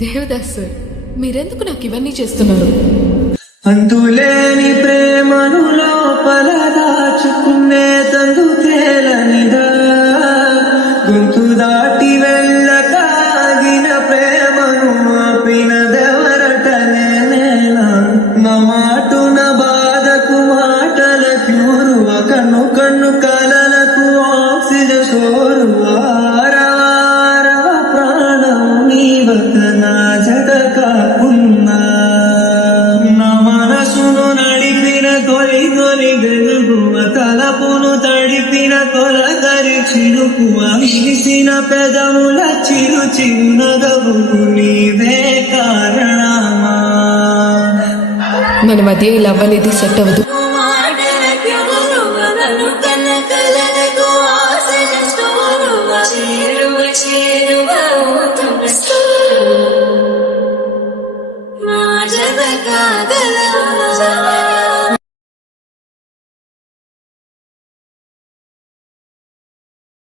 Devdas sir, మీరెందుకు నాకు ఇవన్నీ చేస్తున్నారు? అంతులేని ప్రేమను లోపల దాచుకునే తందు తేలనిదా, గొంతు దాటి వెళ్ళకాగిన ప్రేమను ఆపినదెవరటనే నేనా. నా మాటున బాధకు మాటల క్యూరువ, కన్ను కన్ను కలలకు ఆక్సిజన్ స్టోరువ. ప్రాణం నీవత నా జత కాకున్నా, నా మనసును నడిపిన తొలి తొలి వెలుగువ, తలపును తడిపిన తొలగరి చిరుకువ, విరిసిన పెదవుల చిరు చిరునగవుకు నీవే కారణమా. మన మధ్య ఇలా అవ్వనేది సెట్ అవ్వదు. నా జత కాగా